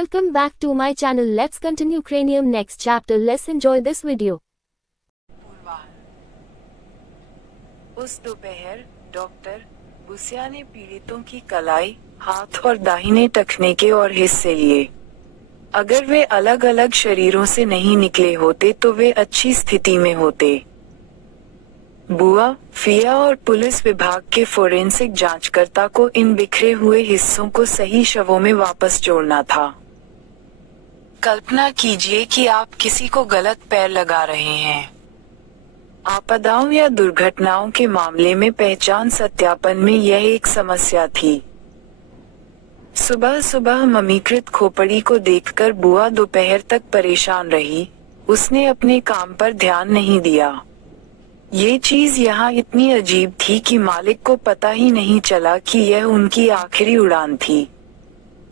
Welcome back to my channel. Let's continue Cranium next chapter. Let's enjoy this video. उस दोपहर doctor बुसिया ने पीड़ितों की कलाई, हाथ और दाहिने टखने के और हिस्से लिए। अगर वे अलग अलग शरीरों से नहीं निकले होते तो वे अच्छी स्थिति में होते। बुआ, फिया और पुलिस विभाग के फोरेंसिक जांचकर्ता को इन बिखरे हुए हिस्सों को सही शवों में वापस जोड़ना था। कल्पना कीजिए कि आप किसी को गलत पैर लगा रहे हैं। आपदाओं या दुर्घटनाओं के मामले में पहचान सत्यापन में यह एक समस्या थी। सुबह सुबह ममीकृत खोपड़ी को देखकर बुआ दोपहर तक परेशान रही। उसने अपने काम पर ध्यान नहीं दिया। ये चीज यहाँ इतनी अजीब थी कि मालिक को पता ही नहीं चला कि यह उनकी आखिरी उड़ान थी।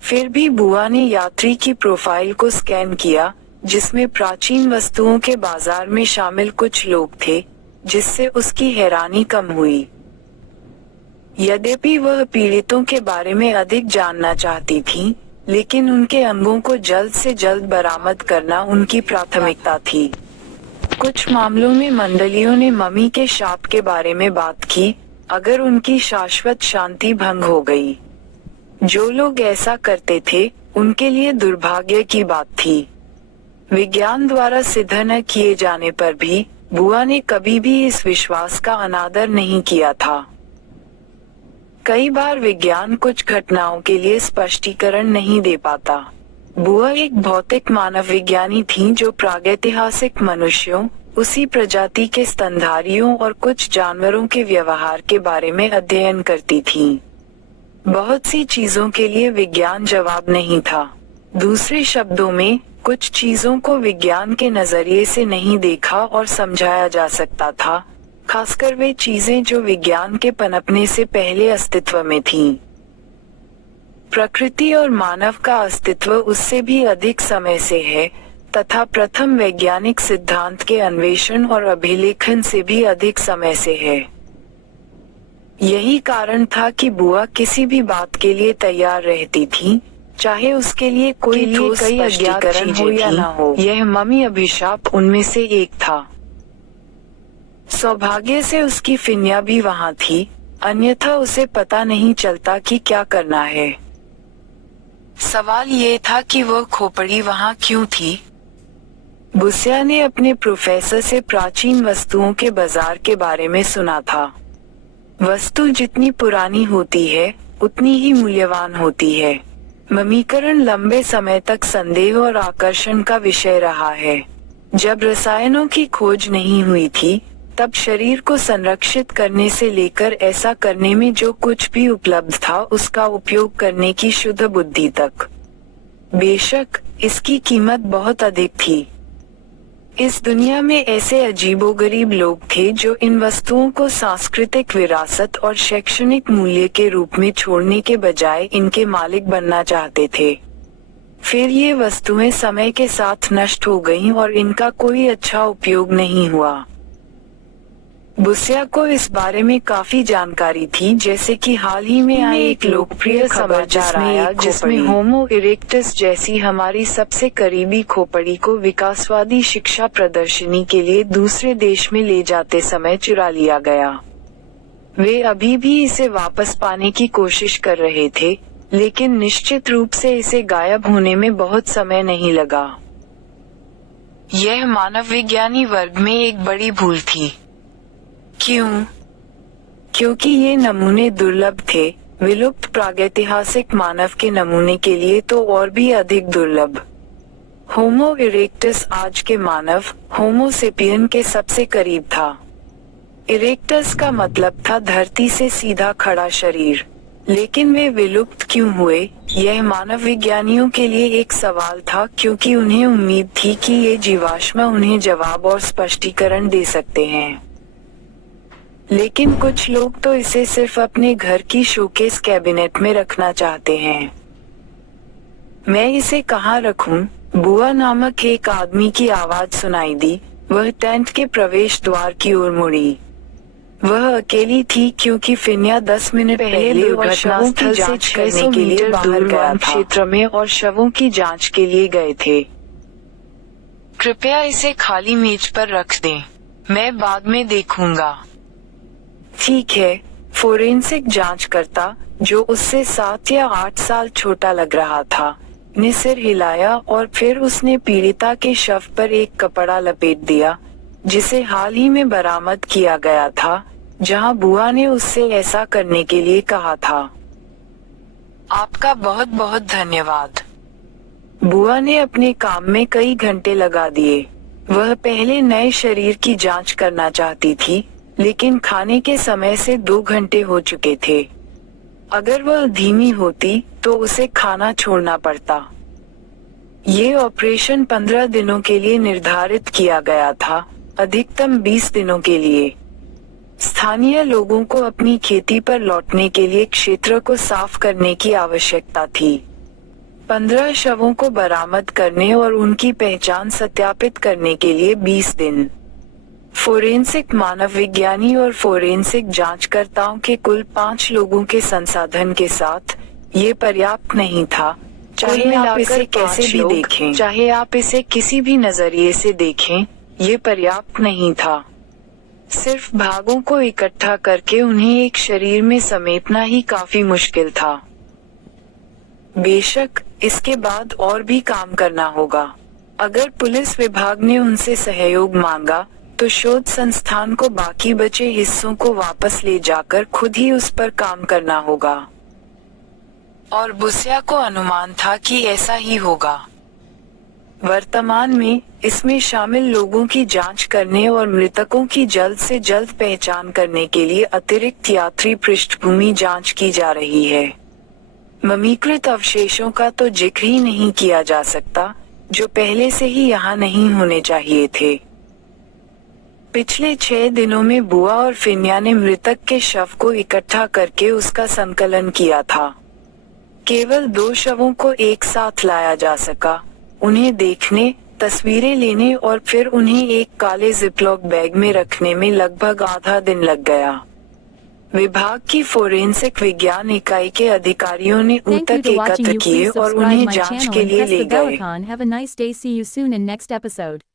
फिर भी बुआ ने यात्री की प्रोफाइल को स्कैन किया, जिसमें प्राचीन वस्तुओं के बाजार में शामिल कुछ लोग थे, जिससे उसकी हैरानी कम हुई। यद्यपि वह पीड़ितों के बारे में अधिक जानना चाहती थी, लेकिन उनके अंगों को जल्द से जल्द बरामद करना उनकी प्राथमिकता थी। कुछ मामलों में मंडलियों ने मम्मी के शाप के बारे में बात की, अगर उनकी शाश्वत शांति भंग हो गई। जो लोग ऐसा करते थे, उनके लिए दुर्भाग्य की बात थी। विज्ञान द्वारा सिद्ध न किए जाने पर भी बुआ ने कभी भी इस विश्वास का अनादर नहीं किया था। कई बार विज्ञान कुछ घटनाओं के लिए स्पष्टीकरण नहीं दे पाता। बुआ एक भौतिक मानव विज्ञानी थी जो प्रागैतिहासिक मनुष्यों, उसी प्रजाति के स्तनधारियों और कुछ जानवरों के व्यवहार के बारे में अध्ययन करती थी। बहुत सी चीजों के लिए विज्ञान जवाब नहीं था। दूसरे शब्दों में, कुछ चीजों को विज्ञान के नजरिए से नहीं देखा और समझाया जा सकता था, खासकर वे चीजें जो विज्ञान के पनपने से पहले अस्तित्व में थीं। प्रकृति और मानव का अस्तित्व उससे भी अधिक समय से है, तथा प्रथम वैज्ञानिक सिद्धांत के अन्वेषण और अभिलेखन से भी अधिक समय से है। यही कारण था कि बुआ किसी भी बात के लिए तैयार रहती थी, चाहे उसके लिए कोई ठोस स्पष्टीकरण हो या न हो। यह मम्मी अभिशाप उनमें से एक था। सौभाग्य से उसकी फिन्या भी वहाँ थी, अन्यथा उसे पता नहीं चलता कि क्या करना है। सवाल ये था कि वह खोपड़ी वहाँ क्यों थी। बुसिया ने अपने प्रोफेसर से प्राचीन वस्तुओं के बाजार के बारे में सुना था। वस्तु जितनी पुरानी होती है, उतनी ही मूल्यवान होती है। ममीकरण लंबे समय तक संदेह और आकर्षण का विषय रहा है। जब रसायनों की खोज नहीं हुई थी, तब शरीर को संरक्षित करने से लेकर ऐसा करने में जो कुछ भी उपलब्ध था उसका उपयोग करने की शुद्ध बुद्धि तक। बेशक, इसकी कीमत बहुत अधिक थी। इस दुनिया में ऐसे अजीबोगरीब लोग थे जो इन वस्तुओं को सांस्कृतिक विरासत और शैक्षणिक मूल्य के रूप में छोड़ने के बजाय इनके मालिक बनना चाहते थे। फिर ये वस्तुएं समय के साथ नष्ट हो गईं और इनका कोई अच्छा उपयोग नहीं हुआ। बुसिया को इस बारे में काफी जानकारी थी, जैसे कि हाल ही में आए एक लोकप्रिय समाचार आया जिसमें होमो इरेक्टस जैसी हमारी सबसे करीबी खोपड़ी को विकासवादी शिक्षा प्रदर्शनी के लिए दूसरे देश में ले जाते समय चुरा लिया गया। वे अभी भी इसे वापस पाने की कोशिश कर रहे थे, लेकिन निश्चित रूप से इसे गायब होने में बहुत समय नहीं लगा। यह मानव विज्ञानी वर्ग में एक बड़ी भूल थी। क्यों? क्योंकि ये नमूने दुर्लभ थे, विलुप्त प्रागैतिहासिक मानव के नमूने के लिए तो और भी अधिक दुर्लभ। होमो इरेक्टस आज के मानव, होमो सेपियन के सबसे करीब था। इरेक्टस का मतलब था धरती से सीधा खड़ा शरीर। लेकिन वे विलुप्त क्यों हुए, यह मानव विज्ञानियों के लिए एक सवाल था, क्योंकि उन्हें उम्मीद थी कि ये जीवाश्म उन्हें जवाब और स्पष्टीकरण दे सकते हैं। लेकिन कुछ लोग तो इसे सिर्फ अपने घर की शोकेस कैबिनेट में रखना चाहते हैं। मैं इसे कहाँ रखूं? बुआ नामक एक आदमी की आवाज सुनाई दी। वह टेंट के प्रवेश द्वार की ओर मुड़ी। वह अकेली थी क्योंकि फिन्या 10 मिनट पहले दुर्घटना स्थल से 600 मीटर दूर वन क्षेत्र में और शवों की जांच के लिए गए थे। कृपया इसे खाली मेज पर रख दें, मैं बाद में देखूंगा। ठीक है। फोरेंसिक जांचकर्ता, जो उससे 7 या 8 साल छोटा लग रहा था, ने सिर हिलाया और फिर उसने पीड़िता के शव पर एक कपड़ा लपेट दिया, जिसे हाल ही में बरामद किया गया था, जहां बुआ ने उससे ऐसा करने के लिए कहा था। आपका बहुत बहुत धन्यवाद। बुआ ने अपने काम में कई घंटे लगा दिए। वह पहले नए शरीर की जांच करना चाहती थी, लेकिन खाने के समय से 2 घंटे हो चुके थे। अगर वह धीमी होती तो उसे खाना छोड़ना पड़ता। ये ऑपरेशन 15 दिनों के लिए निर्धारित किया गया था, अधिकतम 20 दिनों के लिए। स्थानीय लोगों को अपनी खेती पर लौटने के लिए क्षेत्र को साफ करने की आवश्यकता थी। 15 शवों को बरामद करने और उनकी पहचान सत्यापित करने के लिए 20 दिन। फोरेंसिक मानव विज्ञानी और फोरेंसिक जांचकर्ताओं के कुल 5 लोगों के संसाधन के साथ ये पर्याप्त नहीं था। चाहे आप इसे कैसे भी देखें, चाहे आप इसे किसी भी नजरिए से देखें, ये पर्याप्त नहीं था। सिर्फ भागों को इकट्ठा करके उन्हें एक शरीर में समेटना ही काफी मुश्किल था। बेशक, इसके बाद और भी काम करना होगा। अगर पुलिस विभाग ने उनसे सहयोग मांगा, तो शोध संस्थान को बाकी बचे हिस्सों को वापस ले जाकर खुद ही उस पर काम करना होगा। और बुसिया को अनुमान था कि ऐसा ही होगा। वर्तमान में इसमें शामिल लोगों की जांच करने और मृतकों की जल्द से जल्द पहचान करने के लिए अतिरिक्त यात्री पृष्ठभूमि जांच की जा रही है। ममीकृत अवशेषों का तो जिक्र ही नहीं किया जा सकता, जो पहले से ही यहाँ नहीं होने चाहिए थे। पिछले 6 दिनों में बुआ और फिन्या ने मृतक के शव को इकट्ठा करके उसका संकलन किया था। केवल 2 शवों को एक साथ लाया जा सका। उन्हें देखने, तस्वीरें लेने और फिर उन्हें एक काले जिपलॉक बैग में रखने में लगभग आधा दिन लग गया। विभाग की फोरेंसिक विज्ञान इकाई के अधिकारियों ने ऊतक एकत्र किए और उन्हें जांच के लिए ले गए। Have a nice day. See you soon in next episode.